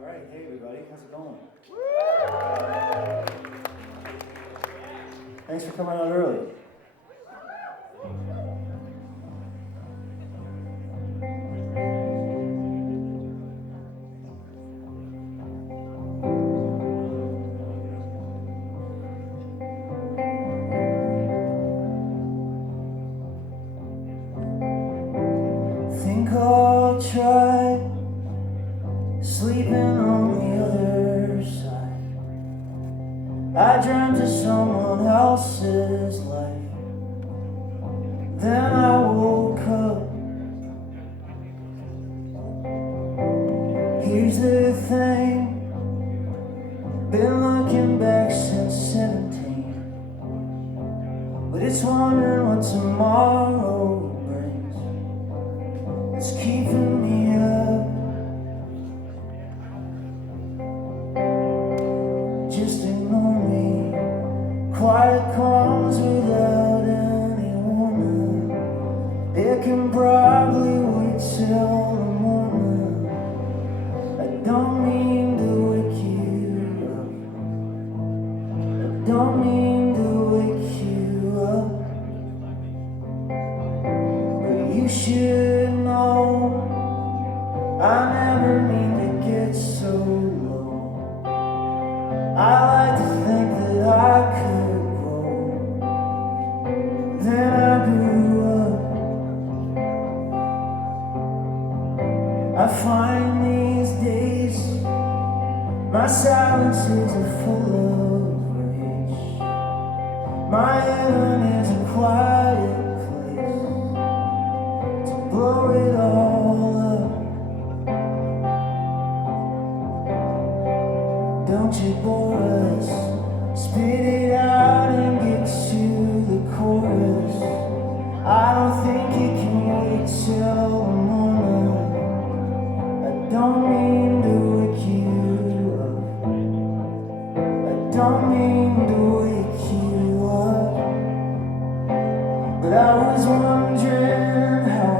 All right, hey everybody, how's it going? Thanks for coming out early. Think I'll try sleeping on the other side. I dreamt of someone else's life. Then I woke up. Here's the thing, been looking back since 17, but it's wondering what tomorrow brings. It's keeping me up. Just ignore me. Quiet calms without any warning. It can probably wait till the morning. I don't mean to wake you up. I don't mean to wake you up. But you should know I never mean to get so low. I like to think that I could grow. Then I grew up. I find these days my silences are full of rage. My heaven is a quiet place to blow it all up. Don't you bore us, spit it out and get to the chorus. I don't think it can wait till the morning. I don't mean to wake you up. I don't mean to wake you up. But I was wondering how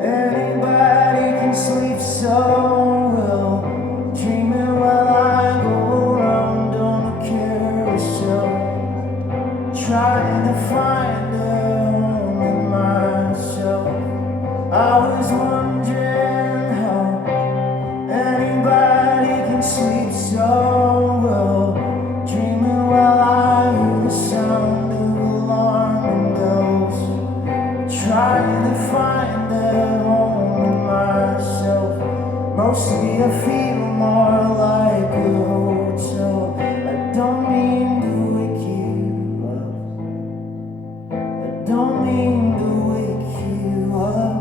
anybody can sleep so well, dreaming while I go around on a carousel, trying to find a home in myself. I was wondering how anybody can sleep so well, dreaming while I hear the sound of alarming bells, trying to find that home in myself. Mostly I feel more like a hotel. I don't mean to wake you up. I don't mean to wake you up.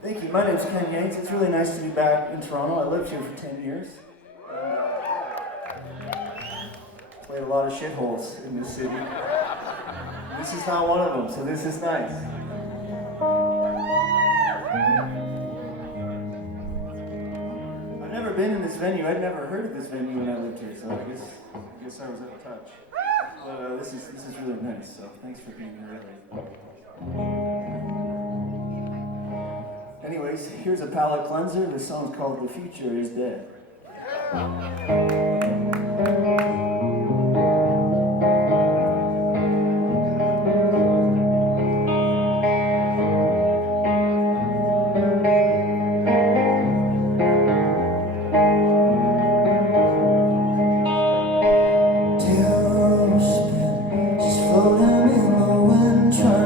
Thank you. My name's Ken Yates. It's really nice to be back in Toronto. I lived here for 10 years. Played a lot of shitholes in this city. This is not one of them, so this is nice. I've never been in this venue. I'd never heard of this venue when I lived here, so I guess I was out of touch. But this is really nice, so thanks for being here early. Anyways, here's a palate cleanser. The song's called The Future Is Dead. Tailspin, just floating in the wind, trying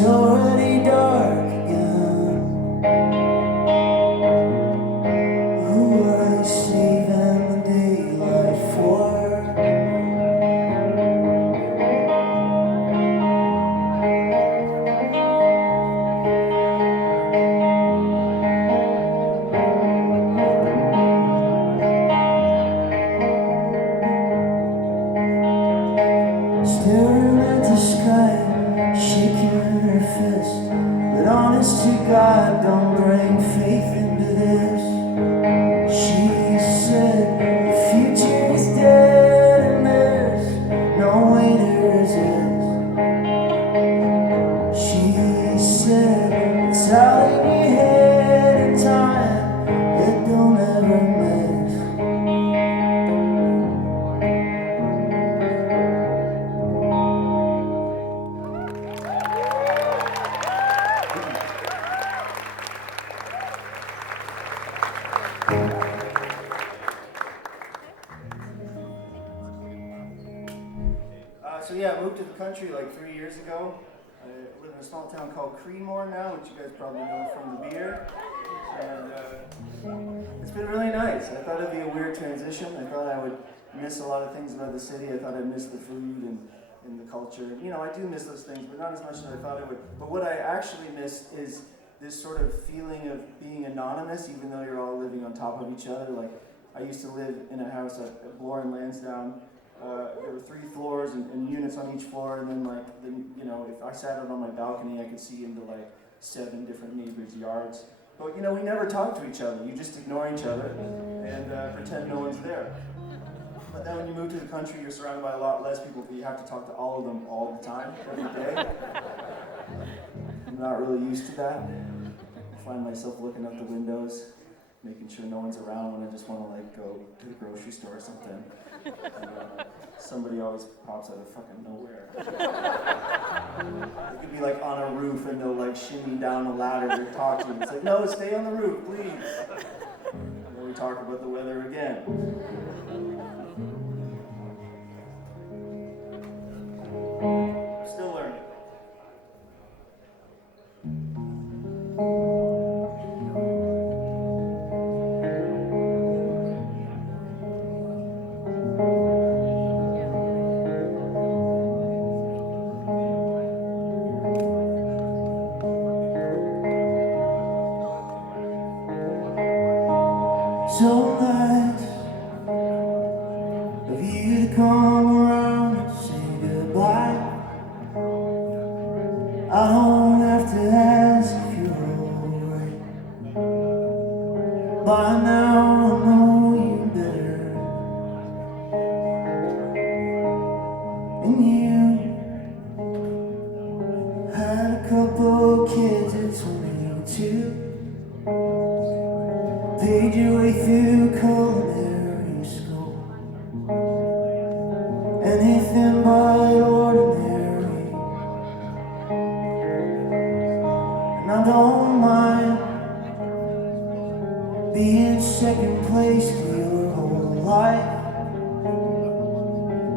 It's already dark again. Who are they saving the daylight for? Staring at the sky, shaking her fist. But honest to God, don't bring faith into this. She said, the future is dead and there's no way to resist. She said, it's all in your head in time, it don't ever miss. So yeah, I moved to the country like 3 years ago. I live in a small town called Creedmoor now, which you guys probably know from the beer. And it's been really nice. I thought it'd be a weird transition. I thought I would miss a lot of things about the city. I thought I'd miss the food and the culture. You know, I do miss those things, but not as much as I thought I would. But what I actually miss is this sort of feeling of being anonymous, even though you're all living on top of each other. Like, I used to live in a house at Bloor and Lansdowne. There were 3 floors and units on each floor, and then you know, if I sat out on my balcony, I could see into like 7 different neighbors' yards. But you know, we never talk to each other. You just ignore each other and pretend no one's there. But then when you move to the country, you're surrounded by a lot less people, but you have to talk to all of them all the time, every day. I'm not really used to that. I find myself looking out the windows, making sure no one's around when I just want to like go to the grocery store or something. And, somebody always pops out of fucking nowhere. They could be like on a roof and they'll like shimmy down a ladder to talk to you. It's like, no, stay on the roof, please. And then we talk about the weather again. Still learning. So nice of you to come around and say goodbye. I don't have to ask if you're alright. By now I know you better. And you had a couple kids at 22. Paid your way through culinary school. Anything but ordinary. And I don't mind being second place to your whole life.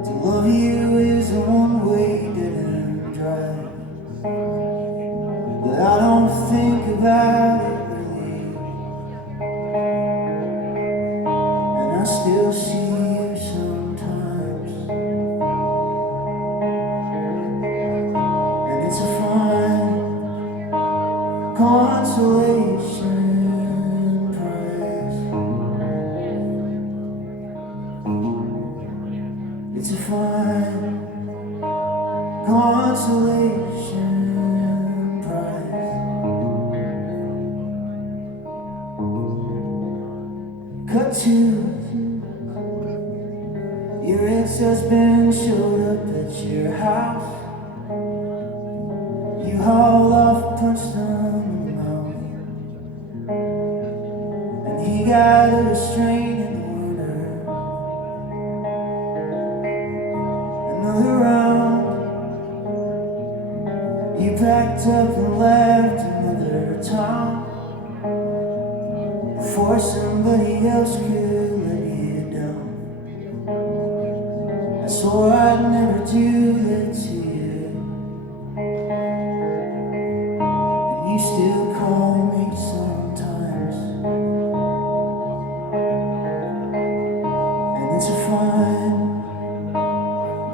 To love you is a one-way dead-end drive. But I don't think about it. I still see you sometimes, and it's a fine consolation prize. It's a fine consolation prize. Cut to your ex-husband showed up at your house. You hauled off, punched him in the mouth, and he got a restraining order. Another round, you packed up and left another town before somebody else could let you down. I swore I'd never do that to you. you still call me sometimes. And it's a fine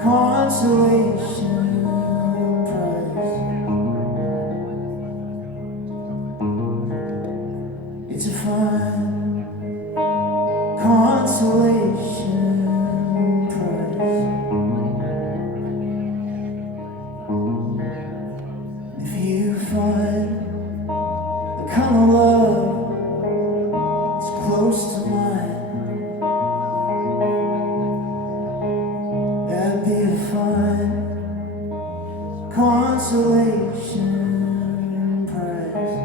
consolation prize. It's a fine consolation prize. If you find the kind of love that's close to mine, that'd be a fine consolation prize.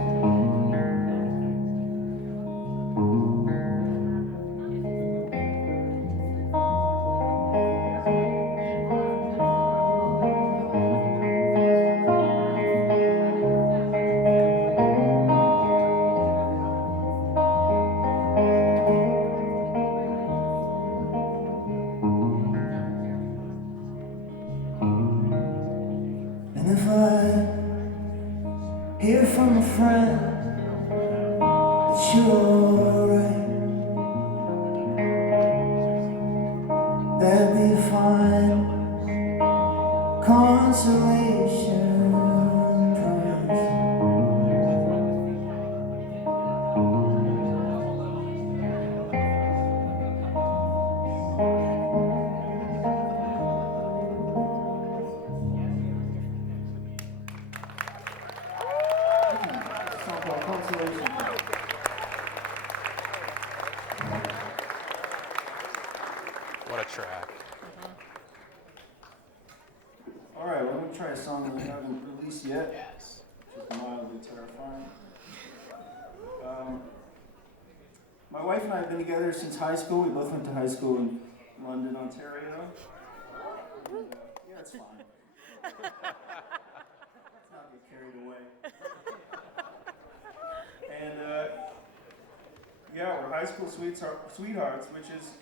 And if I hear from a friend that you're alright, that'd be a fine consolation prize. Consolation. What a track. All right, well, I'm gonna try a song that we haven't released yet, which is mildly terrifying. My wife and I have been together since high school. We both went to high school in London, Ontario. Yeah, it's fine. Let's not get carried away. And yeah, we're high school sweethearts,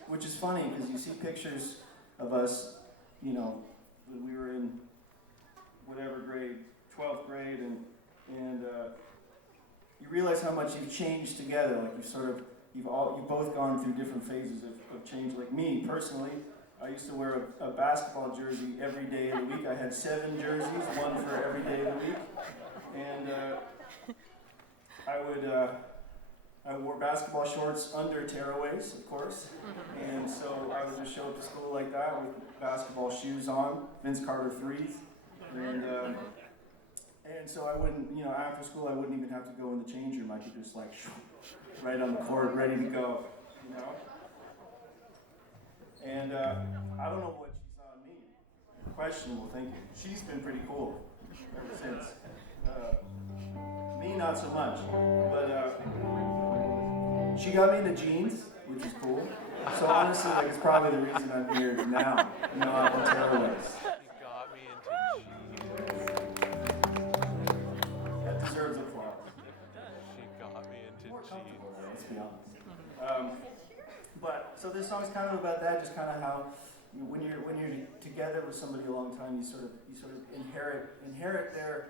which is funny because you see pictures of us, you know, when we were in whatever grade, 12th grade, and you realize how much you've changed together. Like you've both gone through different phases of change. Like me personally, I used to wear a basketball jersey every day of the week. I had 7 jerseys, one for every day of the week, and I wore basketball shorts under tearaways, of course, and so I would just show up to school like that with basketball shoes on, Vince Carter 3s, and so I wouldn't, you know, after school I wouldn't even have to go in the change room. I could just like right on the court, ready to go, you know. And I don't know what she saw in me. Questionable thinking. She's been pretty cool ever since. Me, not so much, but she got me into jeans, which is cool. So honestly, like, it's probably the reason I'm here now, not on tearaways. She got me into jeans. That deserves applause. She got me into More comfortable, jeans. let's be honest. But so this song's kind of about that, just kind of how when you're together with somebody a long time, you sort of inherit their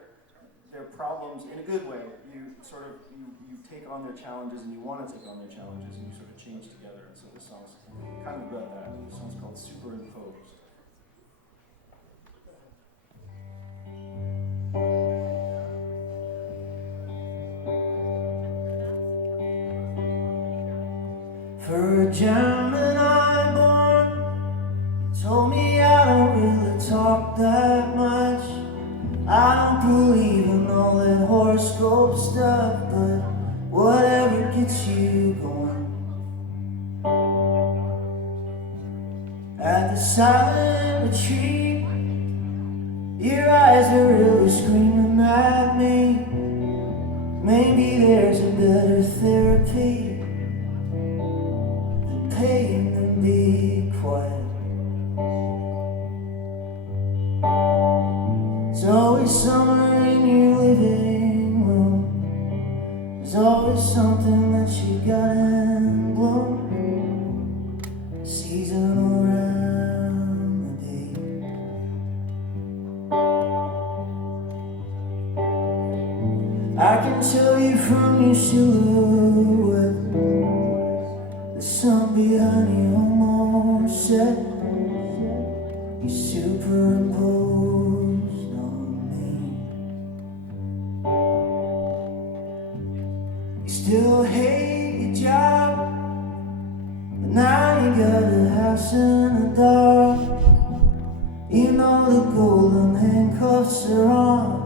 problems in a good way. You take on their challenges, and you want to take on their challenges, and you sort of change together. And so this song's kind of about that. This song's called Superimposed. For a Gemini born, you told me I don't really talk that much. I don't believe in all that horoscope stuff, but whatever gets you going. At the silent retreat, your eyes are really screaming at me. Maybe there's a better therapy than paying to be quiet. There's always summer in your living room. There's always something that you got in bloom. Seasonal remedy. I can tell you from your silhouette, the sun behind you almost set. You superimposed on me. You still hate your job, but now you got a house in the dark. You know the golden handcuffs are on.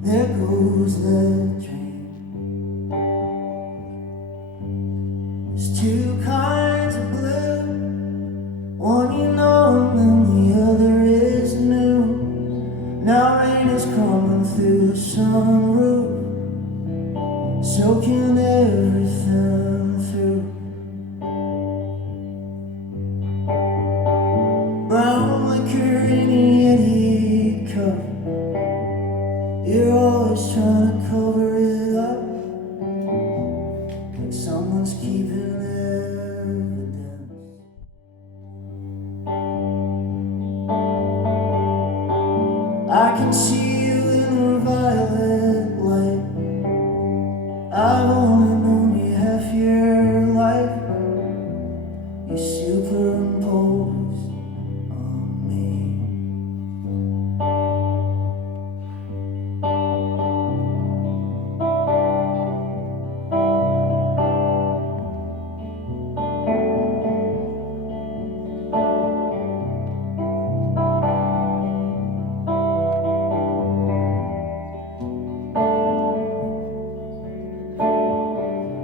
There goes the dream. There's two kinds of blue. One you know and the other is new. Now rain is coming through the sunroof, soaking everything through. Brown liquor in a Yeti cup. You're always trying to cover it up, like someone's keeping evidence. I can see you in a violet light. I've only known you half your life. You superimposed on me.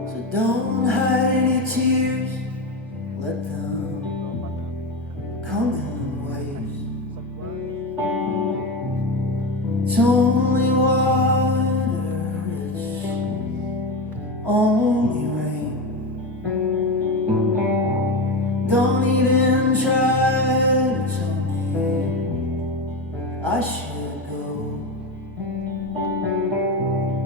So don't hide your tears, let them come in waves. It's only water, it's only rain. Don't even try to tell me I should go.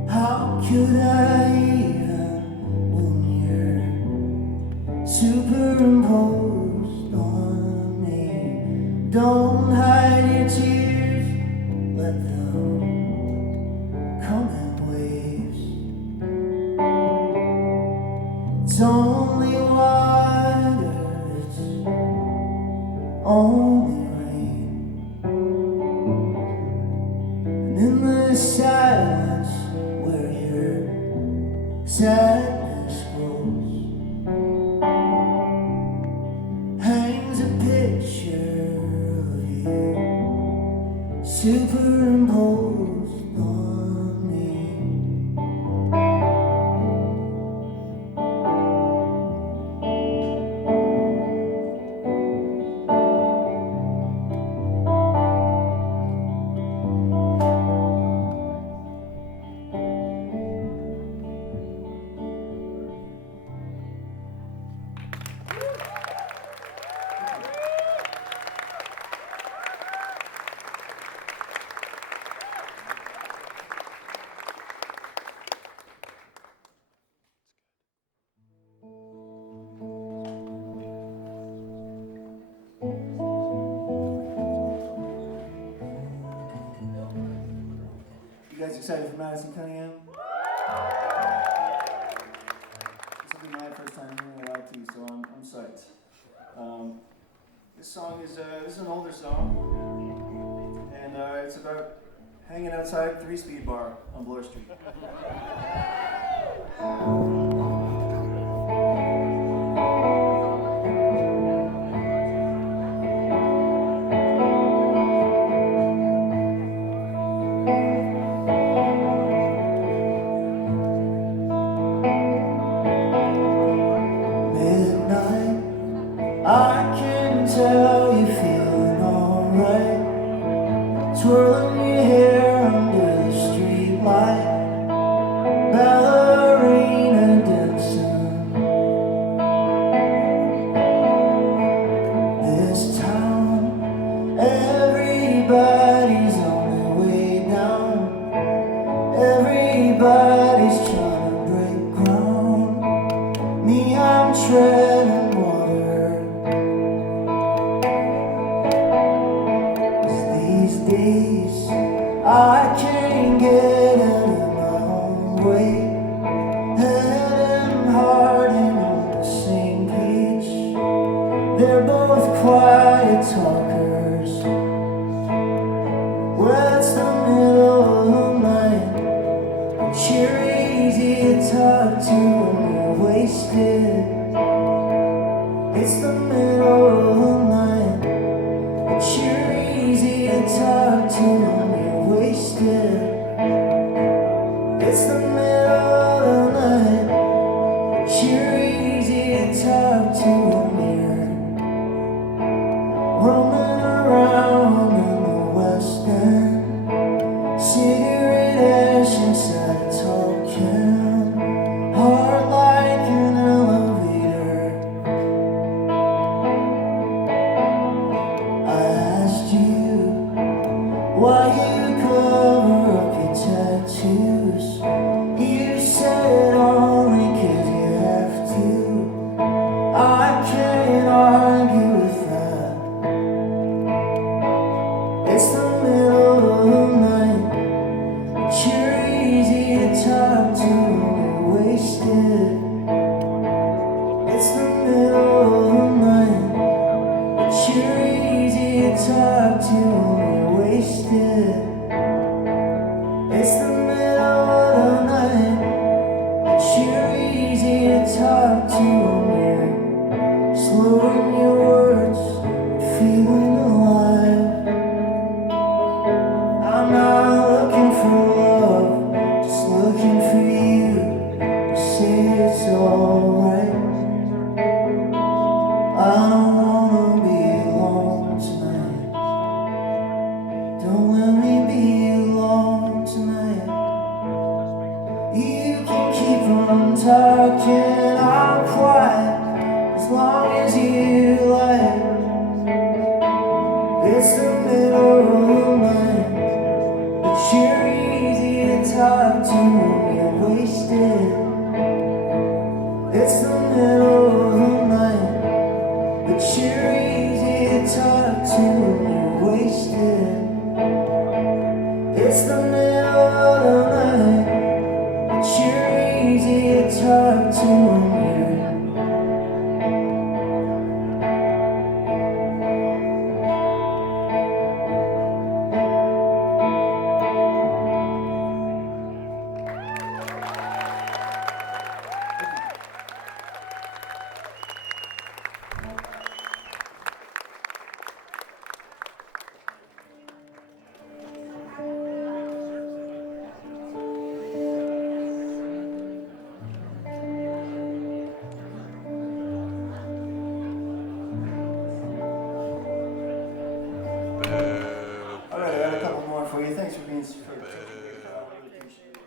How could I even when you're superimposed on me? Don't hide your tears, let them come in waves. It's only water, it's only rain. And in the silence where your sadness grows, hangs a picture of you superimposed on me. You guys excited for Madison Cunningham? This will be my first time hearing it out too, so I'm psyched. This song is this is an older song, and it's about hanging outside 3-Speed Bar on Bloor Street. Midnight, I can tell you feeling alright, twirling your hair under the street light, ballerina started talking, heart like an elevator. I asked you why you cover up your tattoos. You said only 'cause you have to. I can't argue with that. It's the middle of the night, but you're easy to talk to when you're wasted. It's the middle of the night, but you're easy to talk to when you're wasted. It's the middle of the night, but you're easy to talk to when you're slurring your words, feeling alive. I'm not looking for love, just looking for you to say it's alright. I don't wanna be alone tonight. Don't let me be alone tonight. You can keep on talking, I'm quiet as long as you like. It's the middle of the night, but you're easy to talk to when you're wasted. It's the middle of the night, but you're easy to talk to when you're wasted. It's the middle of the night, but you're easy to talk to when you're All right, I got a couple more for you. Thanks for being super. I really appreciate it.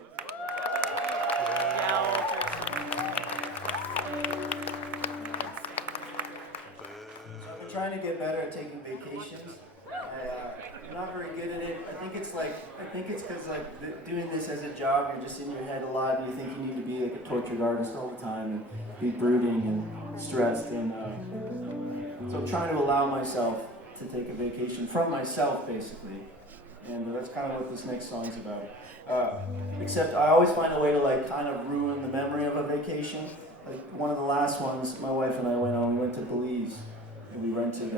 So I've been trying to get better at taking vacations. I'm not very good at it. I think it's because doing this as a job, you're just in your head a lot, and you think you need to be like a tortured artist all the time and be brooding and stressed. And so I'm trying to allow myself to take a vacation from myself, basically. And that's kind of what this next song's about. Except I always find a way to like kind of ruin the memory of a vacation. Like one of the last ones my wife and I went on, we went to Belize, and we rented,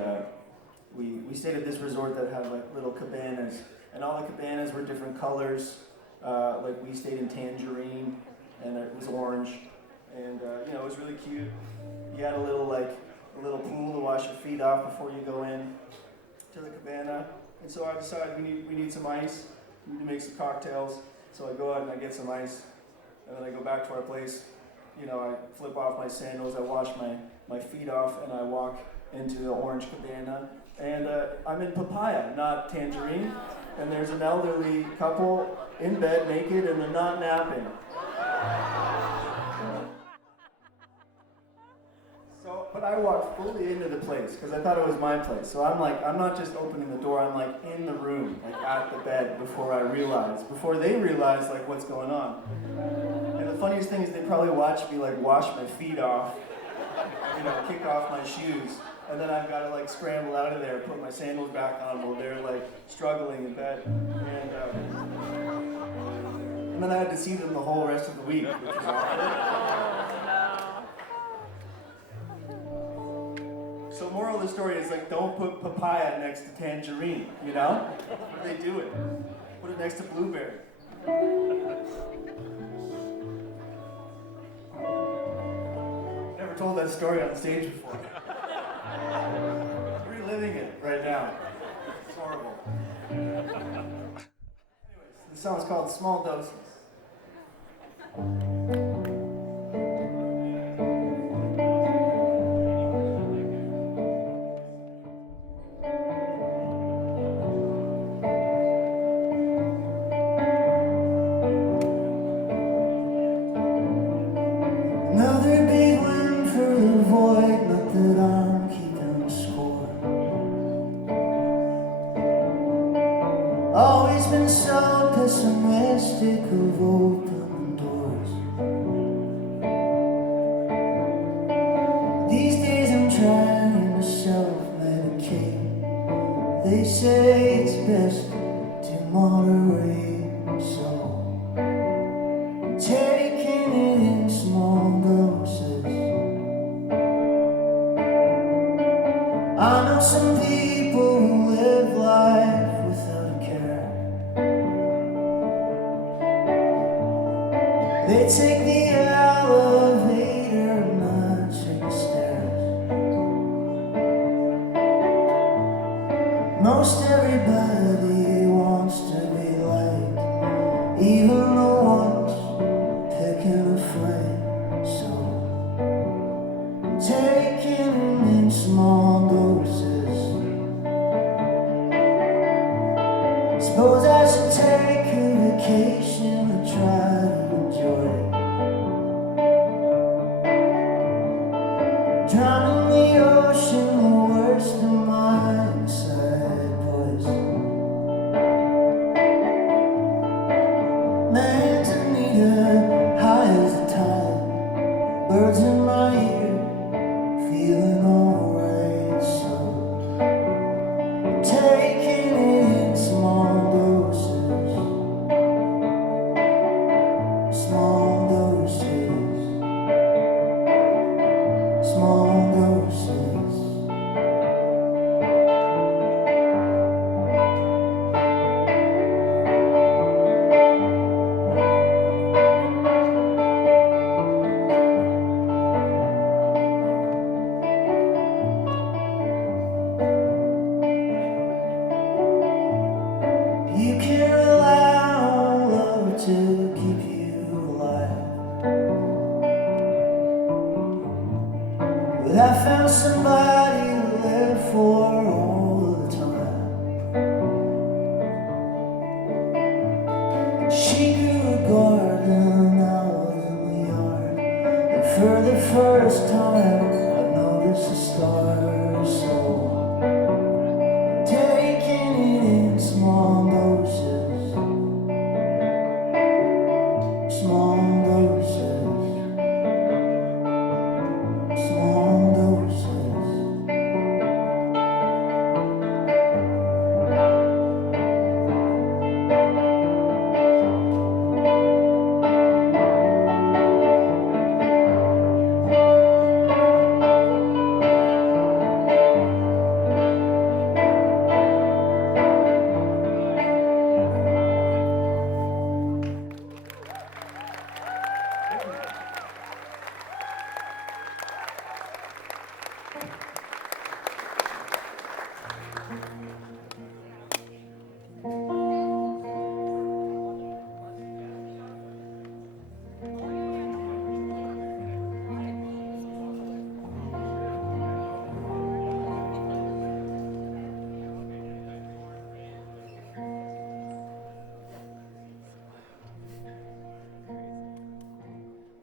we stayed at this resort that had like little cabanas, and all the cabanas were different colors. Like we stayed in tangerine, and it was orange, and it was really cute. You had a little pool to wash your feet off before you go in to the cabana. And so I decided we need some ice. We need to make some cocktails. So I go out and I get some ice, and then I go back to our place. I flip off my sandals, I wash my feet off, and I walk into the orange cabana. And I'm in papaya, not tangerine. And there's an elderly couple in bed naked, and they're not napping. But I walked fully into the place because I thought it was my place. So I'm not just opening the door, I'm like in the room, like at the bed before they realize like what's going on. And the funniest thing is they probably watch me like wash my feet off, kick off my shoes, and then I've got to like scramble out of there, put my sandals back on while they're like struggling in bed. And then I had to see them the whole rest of the week, which was awkward. So moral of the story is like, don't put papaya next to tangerine, They do it. Put it next to blueberry. Never told that story on stage before. I'm reliving it right now. It's horrible. Anyways, the song's called Small Doses. majestic of open doors. These days I'm trying to self-medicate. They say it's best to moderate, so taking it in small doses. I know some people who live life without a care. They take the elevator, not take the stairs. Most everybody wants to be liked, even the ones picking a fight. So taking them in small doses. Suppose I should take a vacation and try to enjoy it. Drown in the ocean, the worst of my inside voice. Man's Anita, high as the tide. Birds in my ear, feeling alright. So taking it in small doses. Small doses. Small doses. You can rely on love to keep you alive. But I found somebody to live for all the time. She grew a garden out in the yard, and for the first time I noticed the stars. So taking it in small doses. Small doses. Small doses.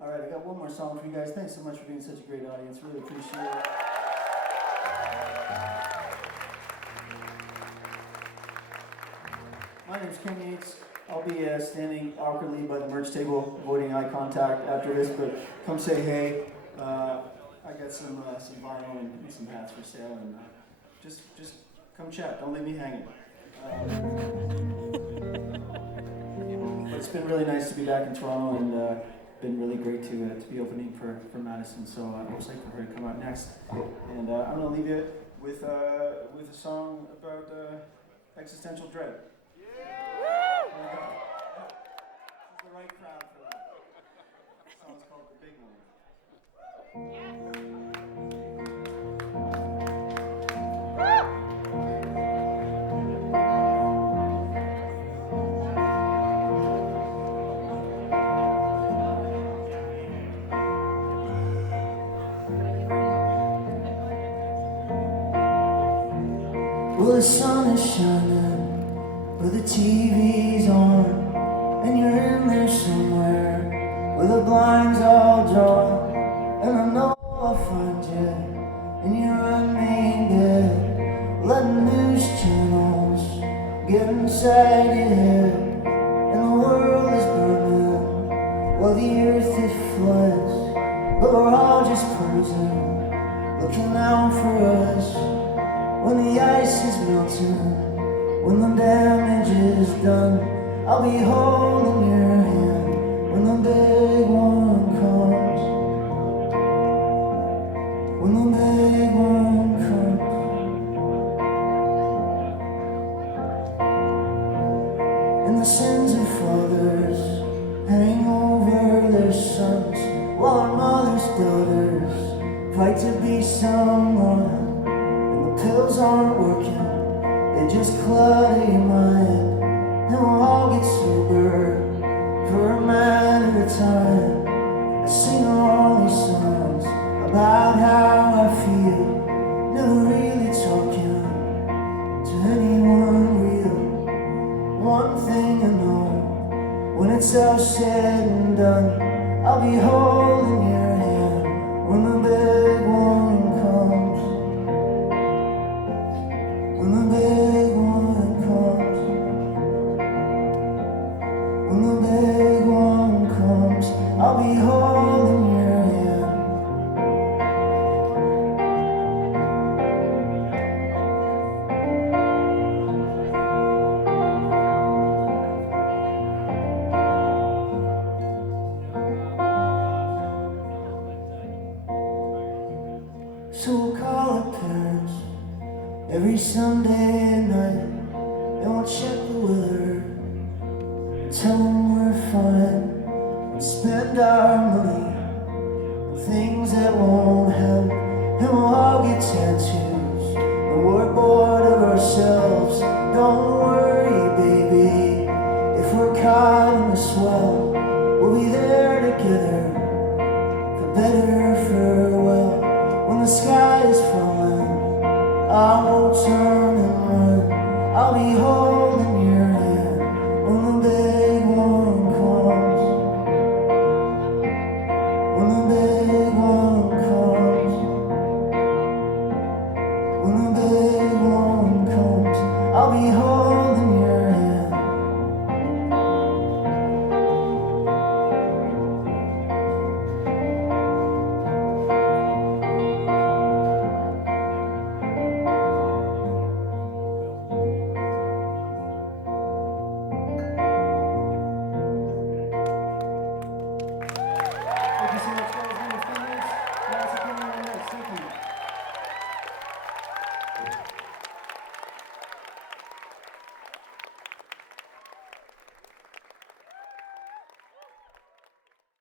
All right, I got one more song for you guys. Thanks so much for being such a great audience. Really appreciate it. My name's Ken Yates. I'll be standing awkwardly by the merch table, avoiding eye contact after this, but come say hey. I got some vinyl and some hats for sale, and just come chat. Don't leave me hanging. But it's been really nice to be back in Toronto, and been really great to be opening for Madison. So I'm excited for her to come out next, and I'm gonna leave you with a song about existential dread. There we go. Yeah. This is the right crowd for that. The song's called The Big One. Well, the sun is shining, but the TV's on, and you're in there somewhere with the blinds all drawn, and I know I'll find you in your unmade bed, letting news channels get inside your head, and the world Well, the earth it floods, but we're all just poison, looking out for us. When the ice is melting, when the damage is done, I'll be holding your hand when the big one comes. When the big one comes. And the sins of fathers hang over their sons, while our mothers' daughters fight to be someone. And the pills aren't working, they just clutter your mind. And we'll all get sober for a matter of time. I sing all these songs about how I feel, never really talking to anyone real. One thing I know, when it's all said and done, I'll be holding your hand when the big one comes. When the big one comes. When the big one comes, I'll be holding your hand. So we'll call our parents every Sunday night, and we'll check the weather, tell them we're fine, and spend our money on things that won't help. And we'll all get tattoos, and we're bored of ourselves. Don't worry, baby, if we're caught in the swell, we'll be there together, for better or for well. When the sky is falling, I won't turn